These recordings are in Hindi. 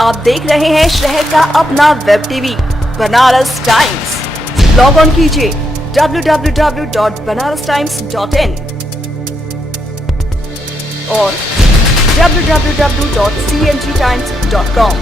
आप देख रहे हैं शहर का अपना web TV Banaras times. Log on कीजिए www.banarastimes.in और www.cngtimes.com।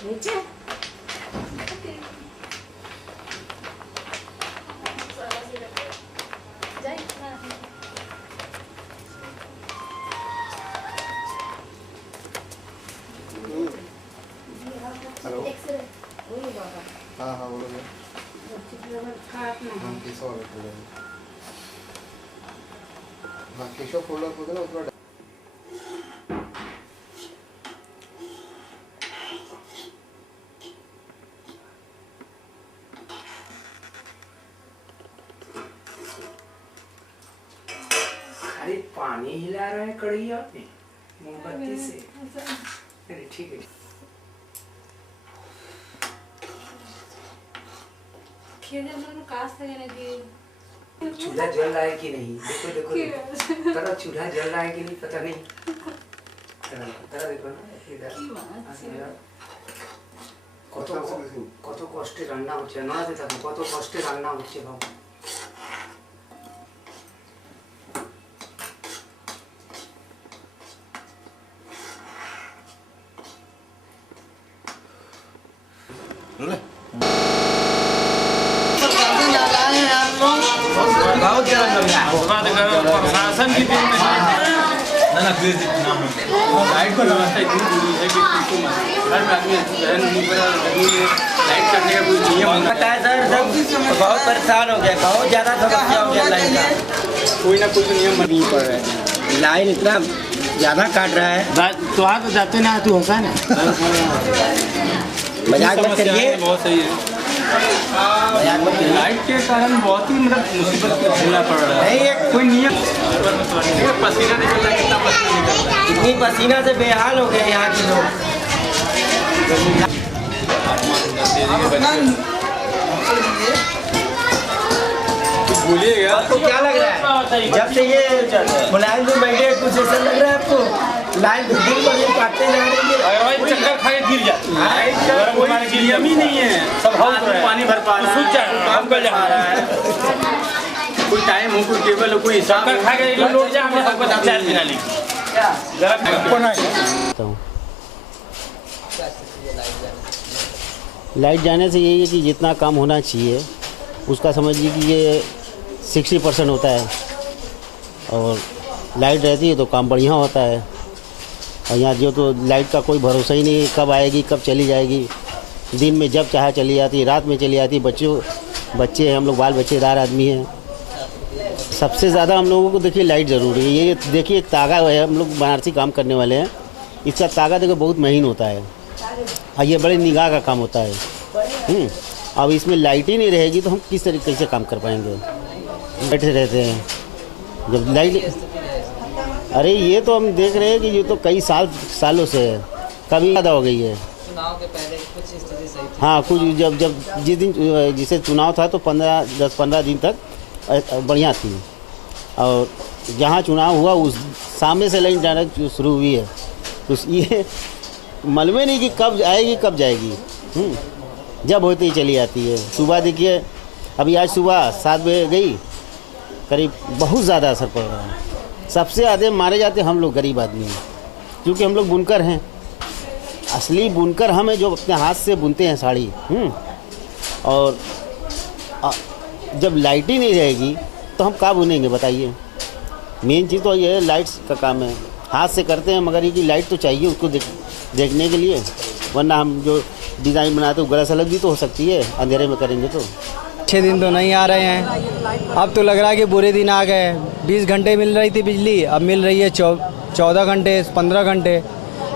नीचे हेलो हाँ हाँ बोलो हाँ केशव फोल्डर खोलो ना उसमें खाली पानी हिला रहा है कढ़ैया पे मोमबत्ती से। अरे ठीक है। चूल्हा जल रहा है कि नहीं? देखो देखो तेरा चूल्हा जल रहा है कि नहीं पता नहीं। तेरा देखो ना इधर কত কষ্টে রান্না হচ্ছে না দেখো কত কষ্টে রান্না হচ্ছে বাবা। प्रशासन की टीम में ना प्लीज लाइट को व्यवस्था इतनी बुरी है कि हर आदमी लाइट करने का कोई नियम होता है सर बहुत परेशान हो गया, बहुत ज़्यादा समस्या हो गया लाइन का। कोई ना कोई तो नियम नहीं पड़ रहा है। लाइन इतना ज़्यादा काट रहा है। तो हाँ तो जाते ना तू हंसा ना मजाक मत करिए। बहुत सही है। लाइट के कारण बहुत ही मतलब मुसीबत को झेलना पड़ रहा है। नहीं ये कोई नियम पसीना निकल रहा है, कितना पसीना निकल रहा है। इतनी पसीना से बेहाल हो गए यहाँ के लोग। बोलिएगा आपको क्या लग रहा है जब से ये मुलायम में बैठे कुछ ऐसा लग रहा है आपको? लाइन दिन पर दिन काटते जा रही है। चक्कर खा के गिर जाती है। कोई नियम ही नहीं है। सब पानी भर पा रहा है, काम कर जा रहा है। कोई टाइम हो, कोई टेबल हो, कोई हिसाब खा के लोट जा हमें सबको चार बिना ली लाइट जाने से यही है कि जितना काम होना चाहिए उसका समझिए कि ये 60% होता है और लाइट रहती है तो काम बढ़िया होता है। और यहाँ जो तो लाइट का कोई भरोसा ही नहीं, कब आएगी कब चली जाएगी। दिन में जब चाहे चली जाती, रात में चली जाती। बच्चे हैं, हम लोग बाल बच्चेदार आदमी हैं। सबसे ज़्यादा हम लोगों को देखिए लाइट ज़रूरी है। ये देखिए एक तागा है, हम लोग बनारसी काम करने वाले हैं, इसका तागा देखो बहुत महीन होता है और ये बड़े निगाह का काम होता है। अब इसमें लाइट ही नहीं रहेगी तो हम किस तरीके से काम कर पाएंगे। बैठे रहते हैं जब लाइट, अरे ये तो हम देख रहे हैं कि ये तो कई सालों से है, कभी ज़्यादा हो गई है। चुनाव के पहले कुछ स्थिति सही थी। हाँ, कुछ जब जिस दिन जिसे चुनाव था तो 10-15 दिन तक बढ़िया थी, और जहाँ चुनाव हुआ उस सामने से लाइन डायरेक्ट शुरू हुई है, तो ये मालूम नहीं कि कब आएगी कब जाएगी। जब होते ही चली आती है। सुबह देखिए, अभी आज सुबह 7 बजे गई, करीब बहुत ज़्यादा असर पड़ रहा है। सबसे ज़्यादा मारे जाते हम लोग गरीब आदमी हैं, क्योंकि हम लोग बुनकर हैं। असली बुनकर हम हैं जो अपने हाथ से बुनते हैं साड़ी। और जब लाइट ही नहीं रहेगी तो हम क्या बुनेंगे बताइए। मेन चीज़ तो ये है, लाइट्स का काम है, हाथ से करते हैं, मगर ये कि लाइट तो चाहिए उसको देखने के लिए, वरना हम जो डिज़ाइन बनाते हैं गलत अलग भी तो हो सकती है, अंधेरे में करेंगे तो। 6 दिन तो नहीं आ रहे हैं, अब तो लग रहा है कि बुरे दिन आ गए। 20 घंटे मिल रही थी बिजली, अब मिल रही है 14 घंटे 15 घंटे।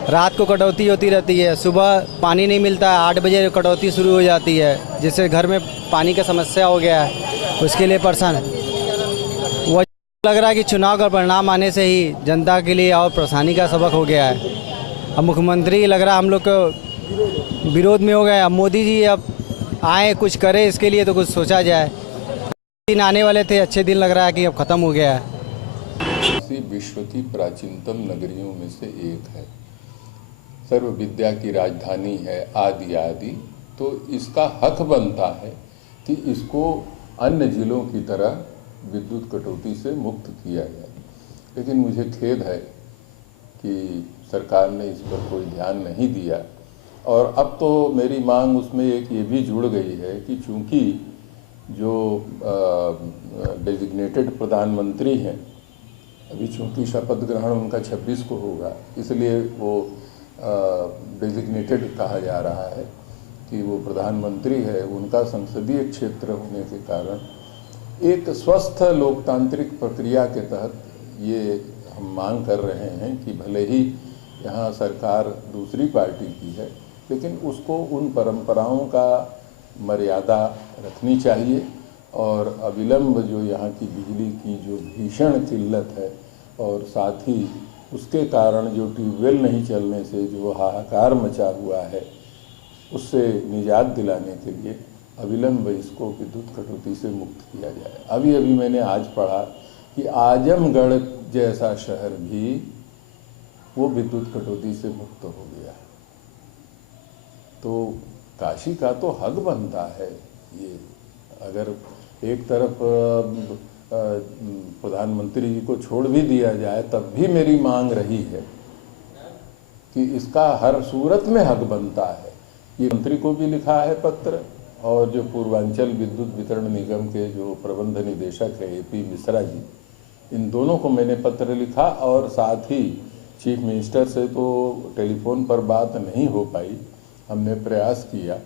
रात को कटौती होती रहती है, सुबह पानी नहीं मिलता है, 8 बजे कटौती शुरू हो जाती है, जिससे घर में पानी का समस्या हो गया है, उसके लिए परेशान है। वो लग रहा है कि चुनाव का परिणाम आने से ही जनता के लिए और परेशानी का सबक हो गया है। अब मुख्यमंत्री लग रहा है हम लोग को विरोध में हो गए, अब मोदी जी अब आए कुछ करे इसके लिए तो कुछ सोचा जाए। दिन आने वाले थे, अच्छे दिन लग रहा है कि अब ख़त्म हो गया है। विश्व की प्राचीनतम नगरियों में से एक है, सर्व विद्या की राजधानी है, आदि आदि। तो इसका हक बनता है कि इसको अन्य जिलों की तरह विद्युत कटौती से मुक्त किया जाए। लेकिन मुझे खेद है कि सरकार ने इस पर कोई ध्यान नहीं दिया। और अब तो मेरी मांग उसमें एक ये भी जुड़ गई है कि चूंकि जो डेजिग्नेटेड प्रधानमंत्री हैं, अभी चूंकि शपथ ग्रहण उनका 26 को होगा, इसलिए वो डेजिग्नेटेड कहा जा रहा है कि वो प्रधानमंत्री है। उनका संसदीय क्षेत्र होने के कारण एक स्वस्थ लोकतांत्रिक प्रक्रिया के तहत ये हम मांग कर रहे हैं कि भले ही यहाँ सरकार दूसरी पार्टी की है, लेकिन उसको उन परंपराओं का मर्यादा रखनी चाहिए। और अविलंब जो यहाँ की बिजली की जो भीषण किल्लत है, और साथ ही उसके कारण जो ट्यूबवेल नहीं चलने से जो हाहाकार मचा हुआ है, उससे निजात दिलाने के लिए अविलंब इसको विद्युत कटौती से मुक्त किया जाए। अभी अभी मैंने आज पढ़ा कि आजमगढ़ जैसा शहर भी वो विद्युत कटौती से मुक्त हो गया। तो काशी का तो हक बनता है ये। अगर एक तरफ प्रधानमंत्री जी को छोड़ भी दिया जाए, तब भी मेरी मांग रही है कि इसका हर सूरत में हक बनता है। ये मंत्री को भी लिखा है पत्र, और जो पूर्वांचल विद्युत वितरण निगम के जो प्रबंध निदेशक है AP मिश्रा जी, इन दोनों को मैंने पत्र लिखा। और साथ ही चीफ मिनिस्टर से तो टेलीफोन पर बात नहीं हो पाई, हमने प्रयास किया,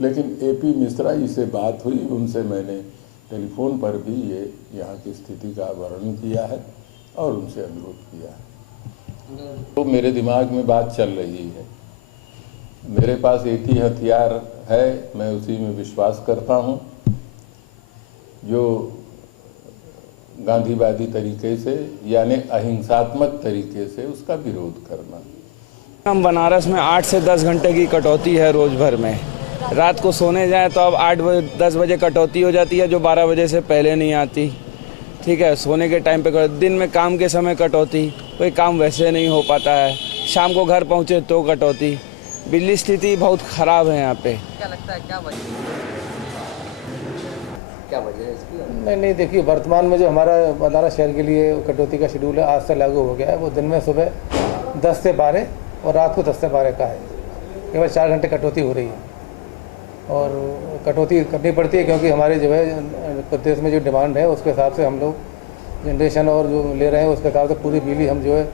लेकिन AP मिश्रा जी से बात हुई, उनसे मैंने टेलीफोन पर भी ये यहाँ की स्थिति का वर्णन किया है और उनसे अनुरोध किया है। तो मेरे दिमाग में बात चल रही है। मेरे पास एक ही हथियार है, मैं उसी में विश्वास करता हूँ, जो गांधीवादी तरीके से यानी अहिंसात्मक तरीके से उसका विरोध करना। हम बनारस में 8 से 10 घंटे की कटौती है रोज भर में। रात को सोने जाए तो अब 8-10 बजे कटौती हो जाती है, जो 12 बजे से पहले नहीं आती। ठीक है, सोने के टाइम पे दिन में काम के समय कटौती, कोई काम वैसे नहीं हो पाता है। शाम को घर पहुँचे तो कटौती। बिजली स्थिति बहुत ख़राब है यहाँ पे। क्या लगता है क्या वजह है इसकी? नहीं देखिए, वर्तमान में जो हमारा बनारस शहर के लिए कटौती का शेड्यूल है, आज से लागू हो गया है। वो दिन में सुबह 10 से 12 और रात को 10 से 12 का है। केवल 4 घंटे कटौती हो रही है, और कटौती करनी पड़ती है क्योंकि हमारे जो है प्रदेश में जो डिमांड है उसके हिसाब से हम लोग जनरेशन और जो ले रहे हैं उसके हिसाब से पूरी बिजली हम जो है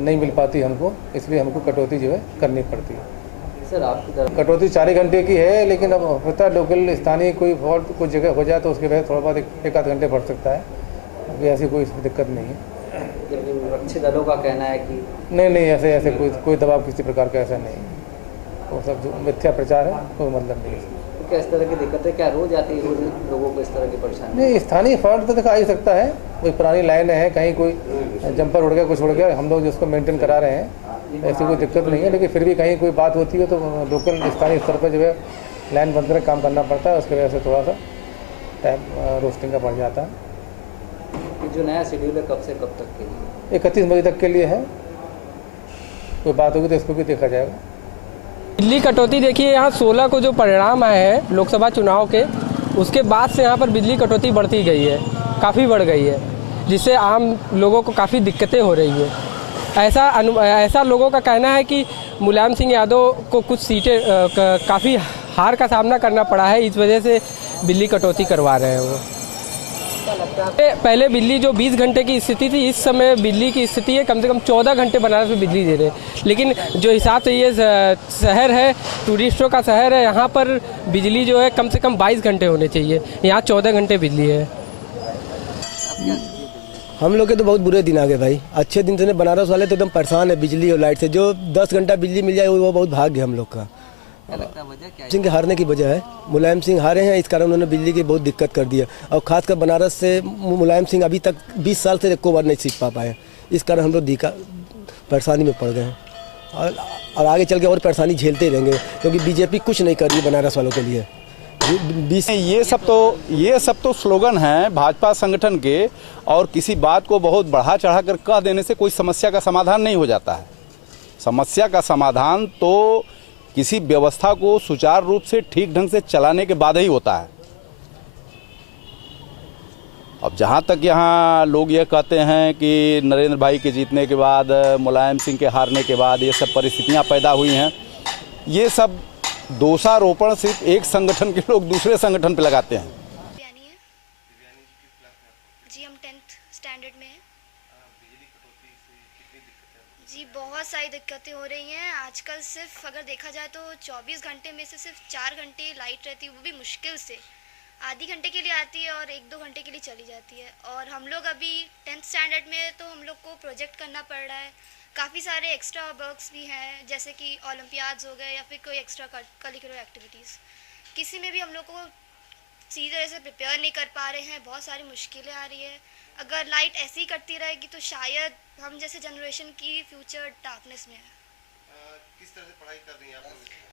नहीं मिल पाती हमको, इसलिए हमको कटौती जो है करनी पड़ती है। सर आपकी तरफ कटौती 4 घंटे की है, लेकिन अब पता लोकल स्थानीय कोई फॉल्ट कुछ जगह हो जाए तो उसके वजह थोड़ा बहुत 1-आध घंटे बढ़ सकता है। अभी ऐसी कोई दिक्कत नहीं है। जबकि विपक्षी दलों का कहना है कि नहीं ऐसे कोई दबाव किसी प्रकार का ऐसा नहीं है। वो सब जो मिथ्या प्रचार है, कोई मतलब नहीं है। तो क्या इस तरह की दिक्कतें क्या रोज आती है? रोज लोगों को इस तरह की परेशानी? नहीं, स्थानीय फॉल्ट तो देखा ही सकता है। कोई पुरानी लाइन है, कहीं कोई जंपर उड़ गया, कुछ उड़ गया, हम लोग जिसको मेंटेन करा रहे हैं, ऐसी कोई दिक्कत नहीं है, लेकिन फिर भी कहीं कोई बात होती है तो लोकल स्थानीय स्तर पर जो है लाइन बंद करके काम करना पड़ता है। उसकी वजह से थोड़ा सा टाइम रोस्टिंग का बढ़ जाता है। जो नया शेड्यूल है कब से कब तक के लिए? 31 मई तक के लिए है। कोई बात होगी तो इसको भी देखा जाएगा। बिजली कटौती देखिए, यहाँ 16 को जो परिणाम आए हैं लोकसभा चुनाव के, उसके बाद से यहाँ पर बिजली कटौती बढ़ती गई है, काफ़ी बढ़ गई है, जिससे आम लोगों को काफ़ी दिक्कतें हो रही है। ऐसा लोगों का कहना है कि मुलायम सिंह यादव को कुछ सीटें काफ़ी हार का सामना करना पड़ा है, इस वजह से बिजली कटौती करवा रहे हैं वो। पहले बिजली जो 20 घंटे की स्थिति थी, इस समय बिजली की स्थिति है कम से कम 14 घंटे बनारस में बिजली दे रहे हैं। लेकिन जो हिसाब से ये शहर है, टूरिस्टों का शहर है, यहाँ पर बिजली जो है कम से कम 22 घंटे होने चाहिए, यहाँ 14 घंटे बिजली है। हम लोग के तो बहुत बुरे दिन आ गए भाई। अच्छे दिन से बनारस वाले तो एकदम परेशान है बिजली और लाइट से। जो 10 घंटा बिजली मिल जाए वो बहुत भाग्य है हम लोग का। सिंह के हारने की वजह है, मुलायम सिंह हारे हैं, इस कारण उन्होंने बिजली की बहुत दिक्कत कर दी है। और खासकर बनारस से मुलायम सिंह अभी तक 20 साल से एको बार नहीं सीख पाए। इस कारण हम लोग परेशानी में पड़ गए हैं और आगे चल के और परेशानी झेलते ही रहेंगे, क्योंकि बीजेपी कुछ नहीं कर रही है बनारस वालों के लिए। ये सब तो स्लोगन हैं भाजपा संगठन के, और किसी बात को बहुत बढ़ा चढ़ा कर कह देने से कोई समस्या का समाधान नहीं हो जाता है। समस्या का समाधान तो किसी व्यवस्था को सुचारू रूप से ठीक ढंग से चलाने के बाद ही होता है। अब जहाँ तक यहाँ लोग ये कहते हैं कि नरेंद्र भाई के जीतने के बाद, मुलायम सिंह के हारने के बाद ये सब परिस्थितियाँ पैदा हुई हैं, ये सब दोषारोपण सिर्फ एक संगठन के लोग दूसरे संगठन पे लगाते हैं। जी हम 10th स्टैंडर्ड में हैं। जी बहुत सारी दिक्कतें हो रही हैं आजकल। सिर्फ अगर देखा जाए तो 24 घंटे में से सिर्फ 4 घंटे लाइट रहती है, वो भी मुश्किल से आधी घंटे के लिए आती है और 1-2 घंटे के लिए चली जाती है। और हम लोग अभी 10th स्टैंडर्ड में, तो हम लोग को प्रोजेक्ट करना पड़ रहा है। काफ़ी सारे एक्स्ट्रा वर्क्स भी हैं, जैसे कि ओलंपियाड्स हो गए या फिर कोई एक्स्ट्रा करिकुलर एक्टिविटीज़। किसी में भी हम लोग को सीधी तरह से प्रिपेयर नहीं कर पा रहे हैं, बहुत सारी मुश्किलें आ रही है। अगर लाइट ऐसे ही कटती रहेगी तो शायद हम जैसे जनरेशन की फ्यूचर डार्कनेस में है। किस तरह से पढ़ाई कर रही हैं आप?